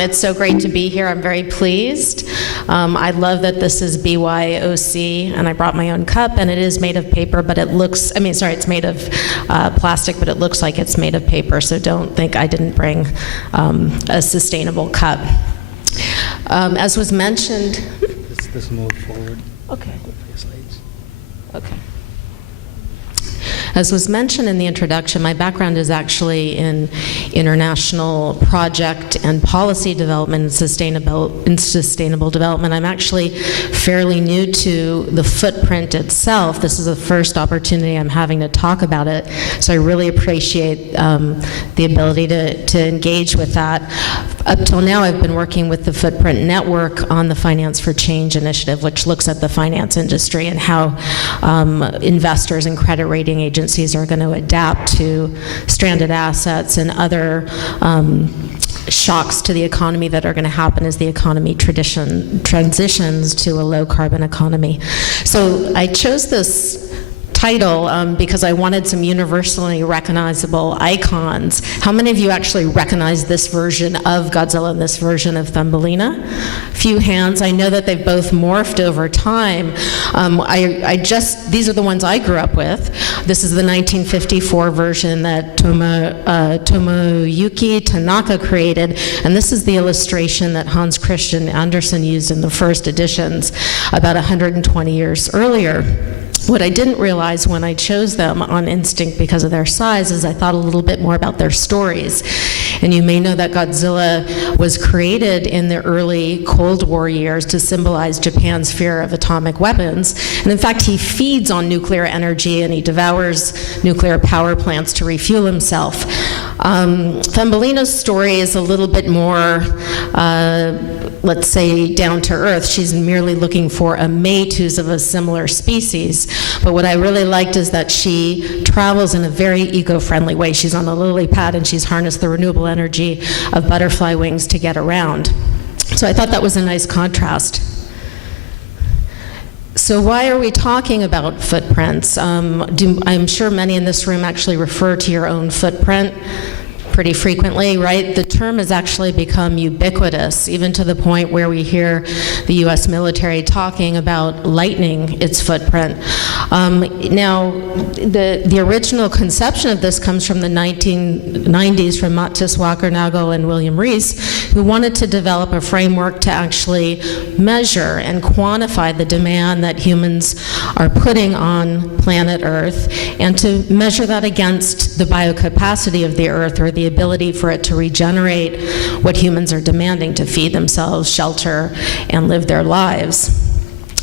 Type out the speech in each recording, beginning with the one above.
It's so great to be here. I'm very pleased. I love that this is BYOC, and I brought my own cup, and it is made of paper, but it looks, it's made of plastic, but it looks like it's made of paper, so don't think I didn't bring a sustainable cup. As was mentioned... This move forward. Okay. Okay. As was mentioned in the introduction, my background is actually in international project and policy development and sustainable development. I'm actually fairly new to the footprint itself. This is the first opportunity I'm having to talk about it, so I really appreciate the ability to engage with that. Up till now, I've been working with the Footprint Network on the Finance for Change initiative, which looks at the finance industry and how investors and credit rating agencies are going to adapt to stranded assets and other shocks to the economy that are going to happen as the economy transitions to a low-carbon economy. So I chose this title because I wanted some universally recognizable icons. How many of you actually recognize this version of Godzilla and this version of Thumbelina? A few hands. I know that they've both morphed over time. These are the ones I grew up with. This is the 1954 version that Tomoyuki Tanaka created, and this is the illustration that Hans Christian Andersen used in the first editions about 120 years earlier. What I didn't realize when I chose them on instinct because of their size is I thought a little bit more about their stories. And you may know that Godzilla was created in the early Cold War years to symbolize Japan's fear of atomic weapons. And in fact, he feeds on nuclear energy and he devours nuclear power plants to refuel himself. Thumbelina's story is a little bit more, let's say, down to earth. She's merely looking for a mate who's of a similar species. But what I really liked is that she travels in a very eco-friendly way. She's on a lily pad and she's harnessed the renewable energy of butterfly wings to get around. So I thought that was a nice contrast. So why are we talking about footprints? I'm sure many in this room actually refer to your own footprint pretty frequently, right? The term has actually become ubiquitous, even to the point where we hear the U.S. military talking about lightening its footprint. Now, the original conception of this comes from the 1990s from Matthias Walker-Nagel and William Rees, who wanted to develop a framework to actually measure and quantify the demand that humans are putting on planet Earth, and to measure that against the biocapacity of the Earth, or the ability for it to regenerate what humans are demanding to feed themselves, shelter, and live their lives.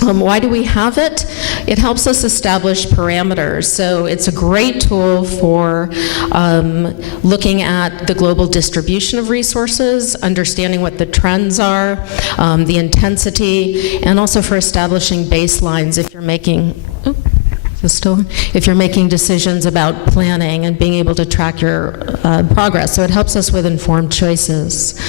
Why do we have it? It helps us establish parameters. So it's a great tool for looking at the global distribution of resources, understanding what the trends are, the intensity, and also for establishing baselines if you're making... if you're making decisions about planning and being able to track your progress. So it helps us with informed choices.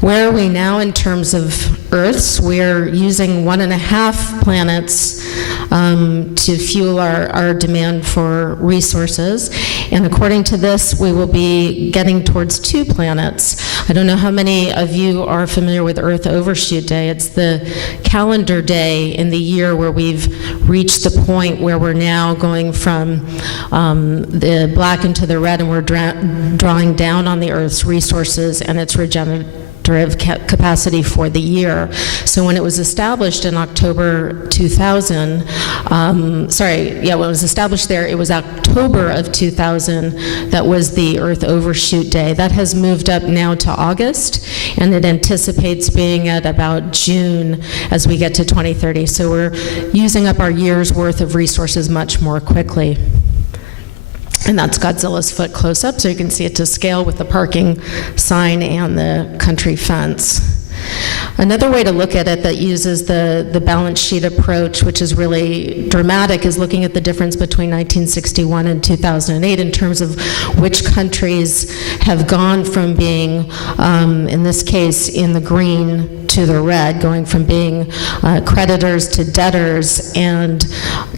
Where are we now in terms of Earths? We're using 1.5 planets to fuel our demand for resources. And according to this, we will be getting towards 2 planets. I don't know how many of you are familiar with Earth Overshoot Day. It's the calendar day in the year where we've reached the point where we're now going from the black into the red, and we're drawing down on the Earth's resources and its regenerative capacity for the year. So when it was established in October 2000, when it was established there, it was October of 2000 that was the Earth Overshoot Day. That has moved up now to August, and it anticipates being at about June as we get to 2030. So we're using up our year's worth of resources much more quickly. And that's Godzilla's foot close up, so you can see it to scale with the parking sign and the country fence. Another way to look at it that uses the balance sheet approach, which is really dramatic, is looking at the difference between 1961 and 2008 in terms of which countries have gone from being, in this case, in the green to the red, going from being creditors to debtors, and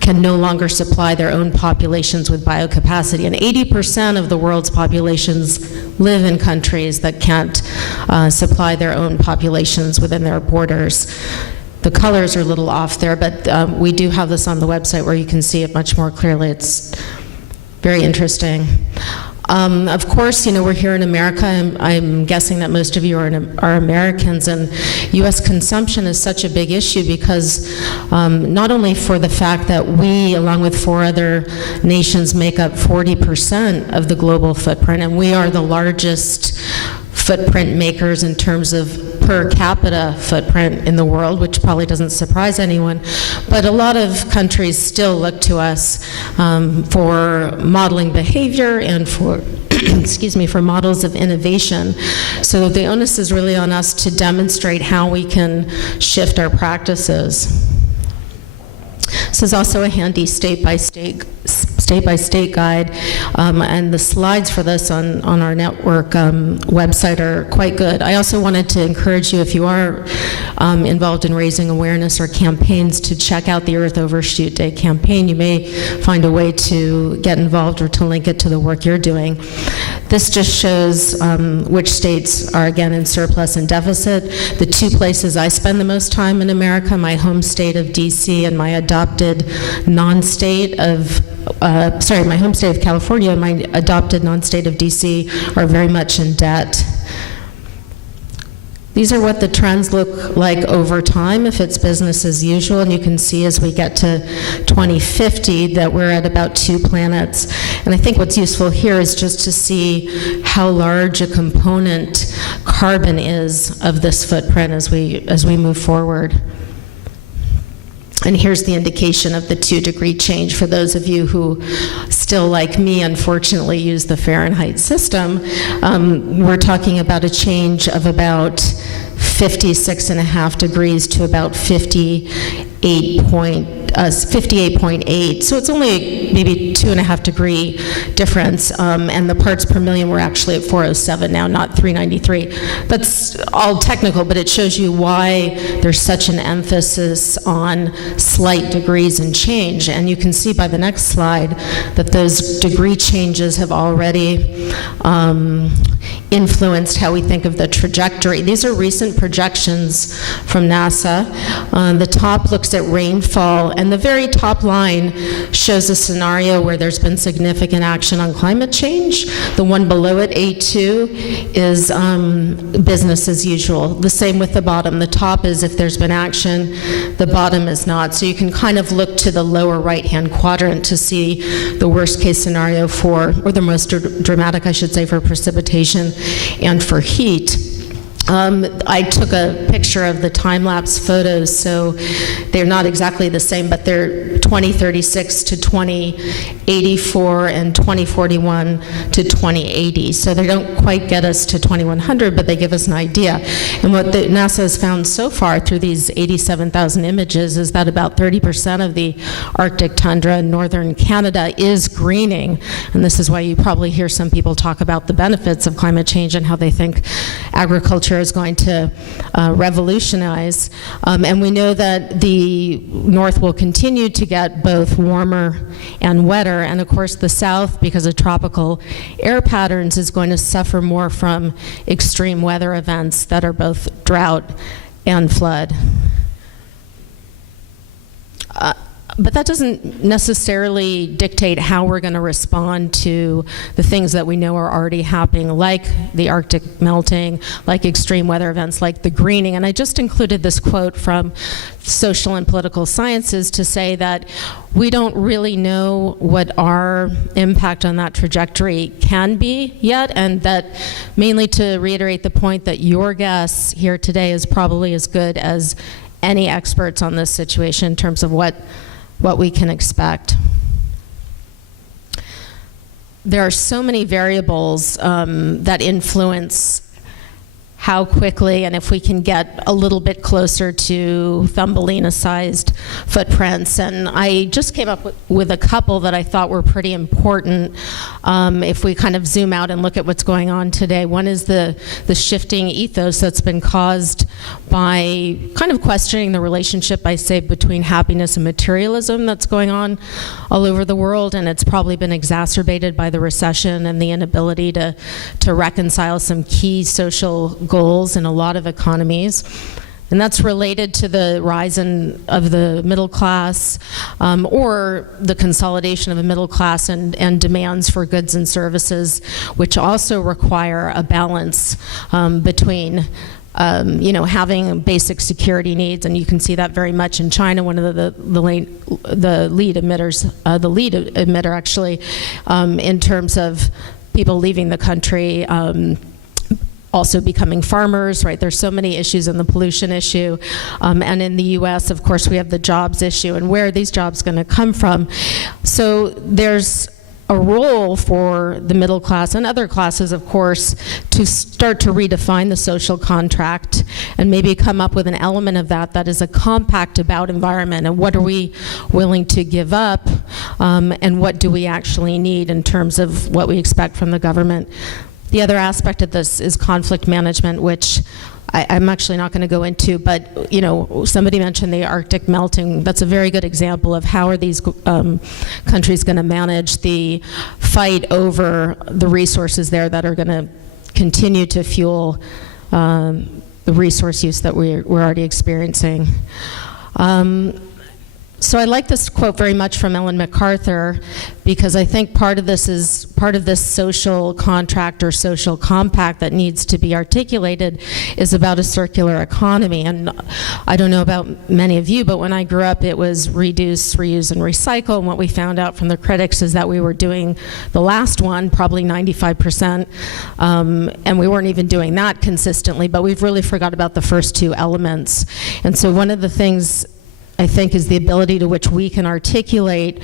can no longer supply their own populations with biocapacity. And 80% of the world's populations live in countries that can't supply their own populations within their borders. The colors are a little off there, but we do have this on the website where you can see it much more clearly. It's very interesting. Of course, we're here in America. I'm guessing that most of you are Americans, and U.S. consumption is such a big issue because not only for the fact that we, along with 4 other nations, make up 40% of the global footprint, and we are the largest footprint makers in terms of per capita footprint in the world, which probably doesn't surprise anyone, but a lot of countries still look to us for modeling behavior and for for models of innovation. So the onus is really on us to demonstrate how we can shift our practices. This is also a handy state-by-state guide, and the slides for this on our network website are quite good. I also wanted to encourage you, if you are involved in raising awareness or campaigns, to check out the Earth Overshoot Day campaign. You may find a way to get involved or to link it to the work you're doing. This just shows which states are, again, in surplus and deficit. The 2 places I spend the most time in America, my home state of D.C. and my adopted non-state of my home state of California and my adopted non-state of D.C. are very much in debt. These are what the trends look like over time if it's business as usual, and you can see as we get to 2050 that we're at about 2 planets. And I think what's useful here is just to see how large a component carbon is of this footprint as we move forward. And here's the indication of the 2-degree change for those of you who still, like me, unfortunately use the Fahrenheit system. We're talking about a change of about 56.5 degrees to about 58.8. So it's only maybe 2.5 degree difference, and the parts per million were actually at 407 now, not 393. That's all technical, but it shows you why there's such an emphasis on slight degrees and change. And you can see by the next slide that those degree changes have already influenced how we think of the trajectory. These are recent projections from NASA. The top looks at rainfall, and the very top line shows a scenario where there's been significant action on climate change. The one below it, A2, is business as usual. The same with the bottom. The top is if there's been action, the bottom is not. So you can kind of look to the lower right-hand quadrant to see the worst-case scenario for, or the most dramatic, I should say, for precipitation and for heat. I took a picture of the time-lapse photos, so they're not exactly the same, but they're 2036 to 2084 and 2041 to 2080. So they don't quite get us to 2100, but they give us an idea. And what NASA has found so far through these 87,000 images is that about 30% of the Arctic tundra in northern Canada is greening. And this is why you probably hear some people talk about the benefits of climate change and how they think agriculture is going to revolutionize. And we know that the north will continue to get both warmer and wetter. And of course, the south, because of tropical air patterns, is going to suffer more from extreme weather events that are both drought and flood. But that doesn't necessarily dictate how we're going to respond to the things that we know are already happening, like the Arctic melting, like extreme weather events, like the greening. And I just included this quote from Social and Political Sciences to say that we don't really know what our impact on that trajectory can be yet, and that mainly to reiterate the point that your guess here today is probably as good as any experts on this situation in terms of what we can expect. There are so many variables that influence how quickly, and if we can get a little bit closer to Thumbelina-sized footprints. And I just came up with a couple that I thought were pretty important if we kind of zoom out and look at what's going on today. One is the shifting ethos that's been caused by kind of questioning the relationship, I say, between happiness and materialism that's going on all over the world, and it's probably been exacerbated by the recession and the inability to reconcile some key social goals in a lot of economies. And that's related to the rise of the middle class, or the consolidation of the middle class and demands for goods and services, which also require a balance between having basic security needs. And you can see that very much in China, one of the lead emitter actually, in terms of people leaving the country, also becoming farmers, right? There's so many issues in the pollution issue. And in the US, of course, we have the jobs issue, and where are these jobs going to come from? So there's a role for the middle class and other classes, of course, to start to redefine the social contract and maybe come up with an element of that is a compact about environment, and what are we willing to give up, and what do we actually need in terms of what we expect from the government. The other aspect of this is conflict management, which I'm actually not going to go into, but somebody mentioned the Arctic melting. That's a very good example of how are these countries going to manage the fight over the resources there that are going to continue to fuel the resource use that we're already experiencing. So I like this quote very much from Ellen MacArthur, because I think part of this social contract or social compact that needs to be articulated is about a circular economy. And I don't know about many of you, but when I grew up, it was reduce, reuse, and recycle. And what we found out from the critics is that we were doing the last one, probably 95%, and we weren't even doing that consistently, but we've really forgot about the first two elements. And so one of the things I think is the ability to which we can articulate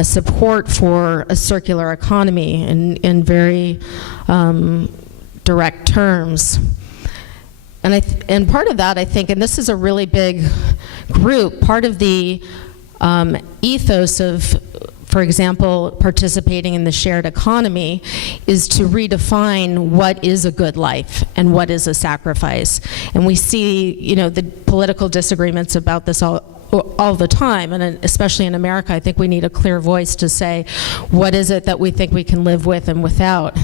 support for a circular economy in very direct terms. And part of that, I think, and this is a really big group, part of the ethos of, for example, participating in the shared economy is to redefine what is a good life and what is a sacrifice. And we see, the political disagreements about this all the time, and especially in America. I think we need a clear voice to say, what is it that we think we can live with and without?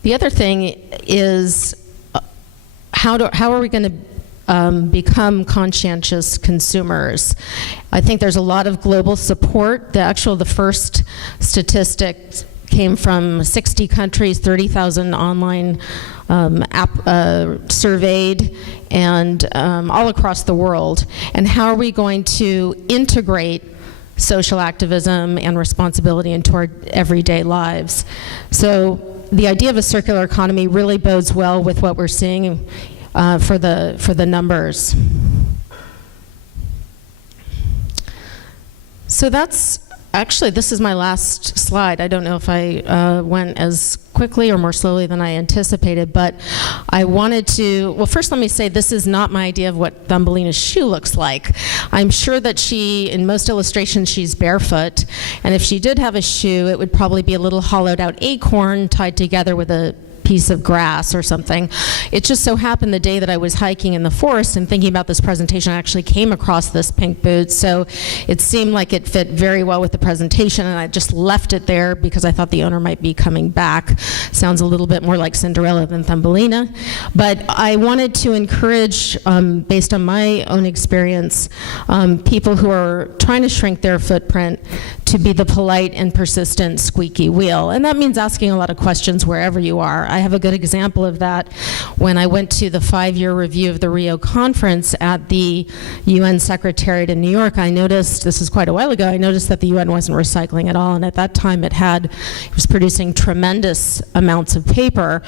The other thing is, how are we going to become conscientious consumers? I think there's a lot of global support. The first statistics came from 60 countries, 30,000 online surveyed, and all across the world. And how are we going to integrate social activism and responsibility into our everyday lives? So the idea of a circular economy really bodes well with what we're seeing for the numbers. So actually, this is my last slide. I don't know if I went as quickly or more slowly than I anticipated, but I wanted to, well, first let me say this is not my idea of what Thumbelina's shoe looks like. I'm sure that in most illustrations, she's barefoot, and if she did have a shoe, it would probably be a little hollowed out acorn tied together with a piece of grass or something. It just so happened the day that I was hiking in the forest and thinking about this presentation, I actually came across this pink boot, so it seemed like it fit very well with the presentation, and I just left it there because I thought the owner might be coming back. Sounds a little bit more like Cinderella than Thumbelina, but I wanted to encourage, based on my own experience, people who are trying to shrink their footprint to be the polite and persistent squeaky wheel, and that means asking a lot of questions wherever you are. I have a good example of that when I went to the 5-year review of the Rio conference at the UN Secretariat in New York. I noticed, this is quite a while ago, I noticed that the UN wasn't recycling at all, and at that time it was producing tremendous amounts of paper.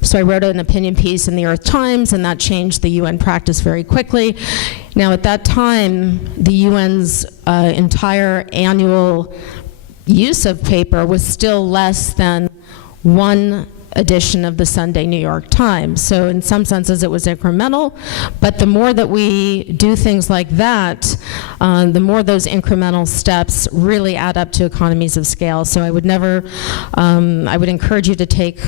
So I wrote an opinion piece in the Earth Times, and that changed the UN practice very quickly. Now at that time, the UN's entire annual use of paper was still less than 1 edition of the Sunday New York Times. So in some senses it was incremental, but the more that we do things like that, the more those incremental steps really add up to economies of scale. So I would never, I would encourage you to take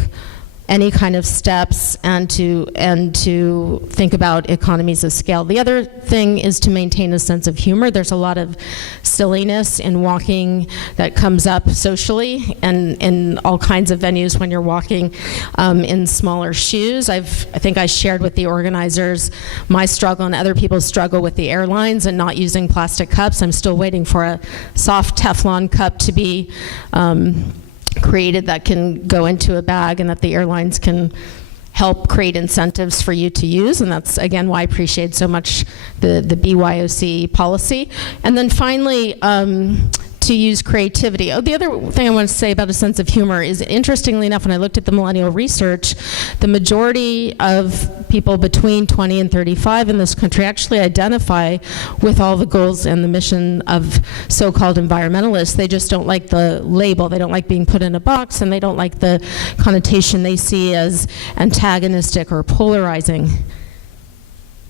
any kind of steps and to think about economies of scale. The other thing is to maintain a sense of humor. There's a lot of silliness in walking that comes up socially and in all kinds of venues when you're walking in smaller shoes. I think I shared with the organizers my struggle and other people's struggle with the airlines and not using plastic cups. I'm still waiting for a soft Teflon cup to be created that can go into a bag and that the airlines can help create incentives for you to use, and that's again why I appreciate so much the BYOC policy. And then finally, to use creativity. Oh, the other thing I want to say about a sense of humor is, interestingly enough, when I looked at the millennial research, the majority of people between 20 and 35 in this country actually identify with all the goals and the mission of so-called environmentalists. They just don't like the label. They don't like being put in a box, and they don't like the connotation they see as antagonistic or polarizing.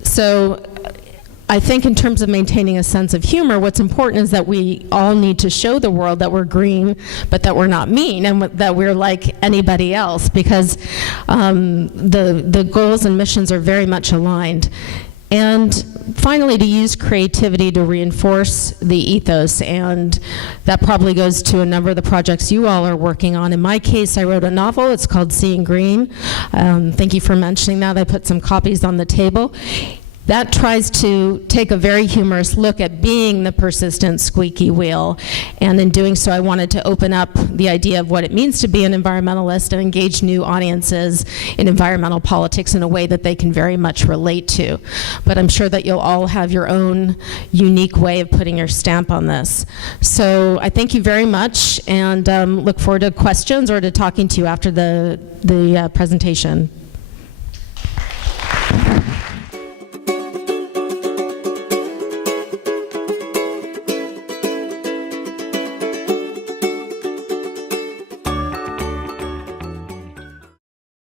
So I think in terms of maintaining a sense of humor, what's important is that we all need to show the world that we're green, but that we're not mean, and that we're like anybody else, because the goals and missions are very much aligned. And finally, to use creativity to reinforce the ethos, and that probably goes to a number of the projects you all are working on. In my case, I wrote a novel. It's called Seeing Green. Thank you for mentioning that. I put some copies on the table. That tries to take a very humorous look at being the persistent squeaky wheel, and in doing so I wanted to open up the idea of what it means to be an environmentalist and engage new audiences in environmental politics in a way that they can very much relate to. But I'm sure that you'll all have your own unique way of putting your stamp on this. So I thank you very much, and look forward to questions or to talking to you after the presentation.